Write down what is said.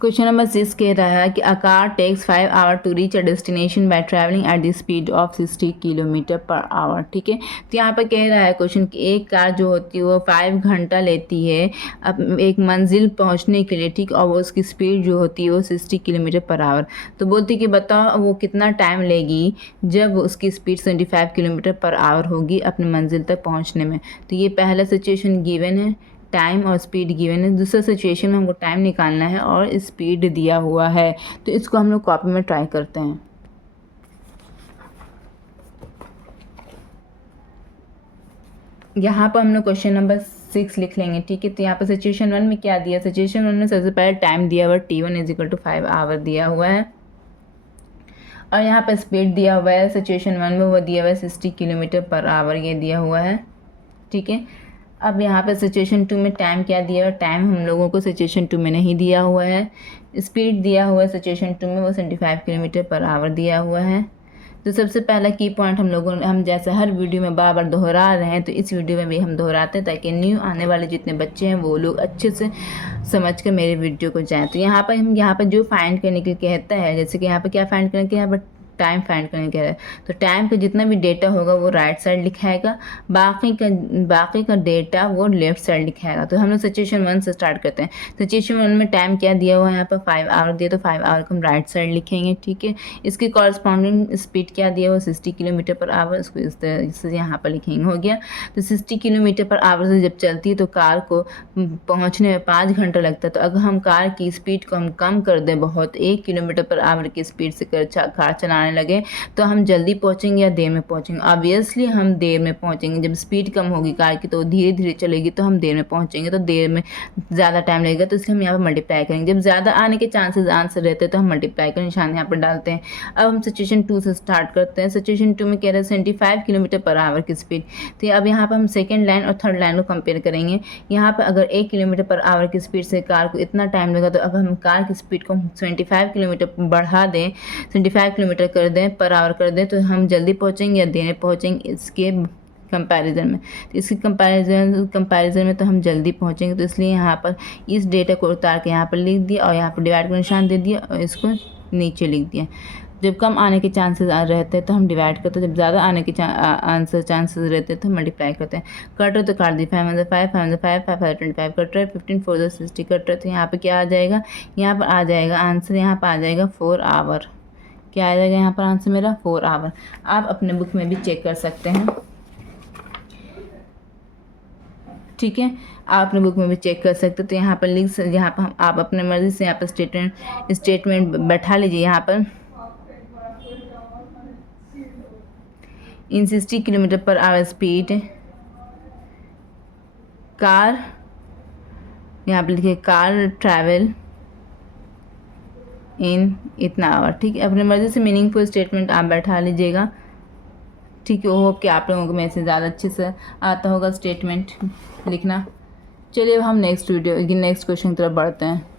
Question number 6 कह रहा है कि a car takes 5 hour to reach a destination by travelling at the speed of 60 kilometre per hour. ठीक है, तो यहाँ पर कह रहा है क्वेश्चन कि एक कार जो होती है वो 5 घंटा लेती है अब एक मंजिल पहुँचने के लिए। ठीक, और वो उसकी स्पीड जो होती है वो 60 किलोमीटर पर आवर। तो बोलती कि बताओ वो कितना टाइम लेगी जब उसकी स्पीड 75 किलोमीटर पर आवर होगी अपने मंजिल तक पहुँचने में। तो ये पहला सिचुएशन गिवन है, टाइम और स्पीड गिवन है। दूसरा सिचुएशन में हमको टाइम निकालना है और स्पीड दिया हुआ है। तो इसको हम लोग कॉपी में ट्राई करते हैं। यहाँ पर हम लोग क्वेश्चन नंबर 6 लिख लेंगे। ठीक है, तो यहाँ पर सिचुएशन 1 में क्या दिया, सिचुएशन 1 में सबसे पहले टाइम दिया हुआ T1 = 5 आवर दिया हुआ है और यहाँ पर स्पीड दिया हुआ है सिचुएशन 1 में, वो दिया हुआ है 60 किलोमीटर पर आवर, ये दिया हुआ है। ठीक है, अब यहाँ पे सिचुएशन 2 में टाइम क्या दिया हुआ है, टाइम हम लोगों को सिचुएशन 2 में नहीं दिया हुआ है। स्पीड दिया हुआ है सिचुएशन 2 में, वो 75 किलोमीटर पर आवर दिया हुआ है। तो सबसे पहला की पॉइंट हम जैसे हर वीडियो में बार बार दोहरा रहे हैं, तो इस वीडियो में भी हम दोहराते हैं ताकि न्यू आने वाले जितने बच्चे हैं वो लोग अच्छे से समझ कर मेरे वीडियो को जाएँ। तो यहाँ पर जो फाइंड करने के लिए कहता है, जैसे कि यहाँ पर क्या फाइंड करने के, यहाँ पर टाइम फाइंड करने के है, तो टाइम का जितना भी डेटा होगा वो राइट साइड लिखाएगा, बाकी का डेटा वो लेफ्ट साइड लिखाएगा। तो हम लोग सिचुएशन 1 से स्टार्ट करते हैं। सिचुएशन 1 में टाइम क्या दिया हुआ है, यहाँ पर 5 आवर दिया, तो 5 आवर को हम राइट साइड लिखेंगे। ठीक है, इसकी कॉरस्पॉन्डिंग स्पीड क्या दिया हुआ, 60 किलोमीटर पर आवर, इसको इस तरह से यहाँ पर लिखेंगे, हो गया। तो 60 किलोमीटर पर आवर से जब चलती है तो कार को पहुँचने में 5 घंटा लगता है। तो अगर हम कार की स्पीड को हम कम कर दें बहुत, 1 किलोमीटर पर आवर की स्पीड से कार चलाने लगे, तो हम जल्दी पहुंचेंगे या देर में पहुंचेंगे। ऑब्वियसली हम देर में पहुंचेंगे। जब स्पीड कम होगी कार की तो धीरे धीरे चलेगी, तो हम देर में पहुंचेंगे, तो देर में ज़्यादा टाइम लगेगा, तो इसलिए हम यहाँ पर मल्टीप्लाई करेंगे। जब ज़्यादा आने के चांसेस आंसर रहते हैं तो हम मल्टीप्लाई का निशान यहाँ पर डालते हैं। अब हम सिचुएशन 2 से स्टार्ट करते हैं। सिचुएशन 2 में कह रहे हैं 75 किलोमीटर पर आवर की स्पीड। तो अब यहाँ पर हम सेकेंड लाइन और थर्ड लाइन को कंपेयर करेंगे। यहाँ पर अगर 1 किलोमीटर पर आवर की स्पीड से कार को इतना टाइम लगा, तो अगर हम कार की स्पीड को 75 किलोमीटर बढ़ा दें, 75 किलोमीटर कर दें पर आवर कर दें, तो हम जल्दी पहुंचेंगे या देर में पहुंचेंगे इसके कंपैरिजन में। तो इसके कंपैरिजन में तो हम जल्दी पहुंचेंगे। तो इसलिए यहाँ पर इस डेटा को उतार के यहाँ पर लिख दिया और यहाँ पर डिवाइड का निशान दे दिया और इसको नीचे लिख दिया। जब कम आने के चांसेस रहते हैं तो हम डिवाइड करते हैं, जब ज़्यादा आने के चांसेस रहते हैं तो हम मल्टीप्लाई करते हैं। कट रहे तो काट दी, 5 5 5 5 5 5 25 कट रहे, 15 4 60 कट रहे, तो यहाँ पर क्या आ जाएगा, यहाँ पर आ जाएगा आंसर, यहाँ पर आ जाएगा 4 आवर। क्या आ जाएगा यहाँ पर आंसर मेरा, 4 आवर। आप अपने बुक में भी चेक कर सकते हैं। ठीक है, आप अपने बुक में भी चेक कर सकते हैं। तो यहाँ पर यहाँ पर आप अपने मर्जी से यहाँ पर स्टेटमेंट बैठा लीजिए। यहाँ पर इन 60 kilometre per our speed car, यहाँ पर लिखिए कार ट्रैवल इन इतना आवर। ठीक है, अपने मर्जी से मीनिंगफुल स्टेटमेंट आप बैठा लीजिएगा। ठीक है, होप कि आप लोगों को मेरे से ज़्यादा अच्छे से आता होगा स्टेटमेंट लिखना। चलिए अब हम नेक्स्ट क्वेश्चन की तरफ बढ़ते हैं।